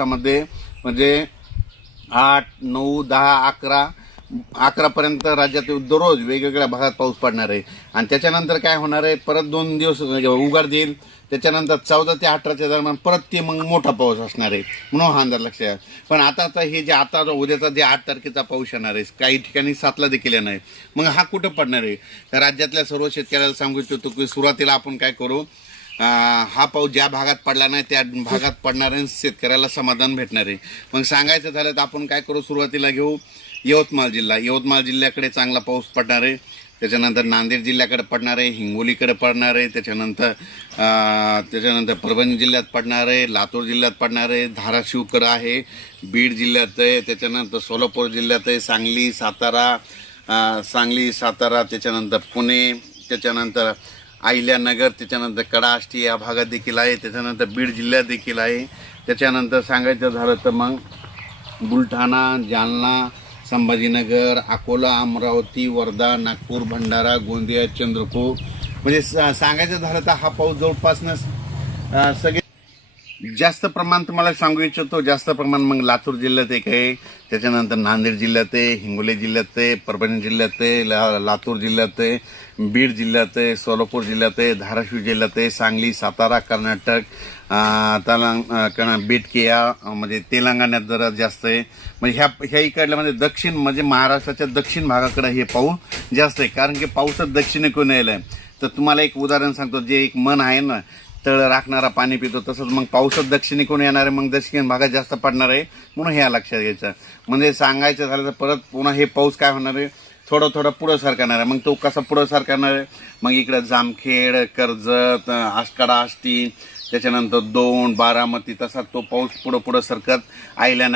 मध्ये म्हणजे 8, 9, 10, 11 पर्यंत राज्यात दररोज वेगवेगळ्या भागात पाऊस पडणार आहे आणि त्याच्यानंतर काय होणार आहे, परत 2 दिवस उघड देईल. त्याच्यानंतर 14 ते 18च्या दरम्यान परत ते मग मोठा पाऊस असणार आहे म्हणून हा अंदाज लक्षात आहे. पण आता हे जे आता उद्याचा जे 8 तारखेचा पाऊस येणार आहे, काही ठिकाणी 7ला देखील येणार आहे. मग हा कुठं पडणार आहे? तर राज्यातल्या सर्व शेतकऱ्याला सांगू इच्छितो की सुरुवातीला आपण काय करू, हा पाऊस ज्या भागात पडला नाही त्या भागात पडणाऱ्या शेतकऱ्याला समाधान भेटणार आहे. मग सांगायचं झालं तर आपण काय करू, सुरुवातीला घेऊ यवतमाळ जिल्ह्याकडे चांगला पाऊस पडणार आहे. त्याच्यानंतर नांदेड जिल्ह्याकडे पडणार आहे, हिंगोलीकडे पडणार आहे, त्याच्यानंतर परभणी जिल्ह्यात पडणार आहे, लातूर जिल्ह्यात पडणार आहे, धाराशिवकडे आहे, बीड जिल्ह्यात आहे, त्याच्यानंतर सोलापूर जिल्ह्यात आहे, सांगली सातारा, त्याच्यानंतर पुणे, त्याच्यानंतर अहिल्यानगर, त्याच्यानंतर कडाष्टी या भागात देखील आहे, त्याच्यानंतर बीड जिल्ह्यात देखील आहे. त्याच्यानंतर सांगायचं झालं तर मग बुलढाणा, जालना, संभाजीनगर, अकोला, अमरावती, वर्धा, नागपूर, भंडारा, गोंदिया, चंद्रपूर, म्हणजे सांगायचं झालं तर हा पाऊस जवळपासनं सगळे जास्त प्रमाण तुम्हाला सांगू इच्छितो. जास्त प्रमाण मग लातूर जिल्ह्यात एक आहे, त्याच्यानंतर नांदेड जिल्ह्यात आहे, हिंगोली जिल्ह्यात आहे, परभणी जिल्ह्यात आहे, लातूर जिल्ह्यात आहे, बीड जिल्ह्यात आहे, सोलापूर जिल्ह्यात आहे, धाराशिव जिल्ह्यात आहे, सांगली, सातारा, कर्नाटक, बेटकिया म्हणजे तेलंगणात जरा जास्त आहे. म्हणजे ह्या इकडल्या म्हणजे दक्षिण म्हणजे महाराष्ट्राच्या दक्षिण भागाकडे हे पाऊस जास्त आहे, कारण की पाऊसच दक्षिणेकडून यायला आहे. तर तुम्हाला एक उदाहरण सांगतो, जे एक मन आहे ना, तळ राखणारा पाणी पितो, तसंच मग पाऊसच दक्षिणेकडून येणार आहे, मग दक्षिण भागात जास्त पडणार आहे म्हणून हे लक्षात घ्यायचं. म्हणजे सांगायचं झालं तर परत पुन्हा हे पाऊस काय होणार आहे, थोडं पुढं सरकणार आहे. मग तो कसा पुढं सरकणार आहे, मग इकडं जामखेड, कर्जत, आष्टी, त्याच्यानंतर 2, बारामती, तसा तो पाऊस पुढं सरकत अहिल्यानगर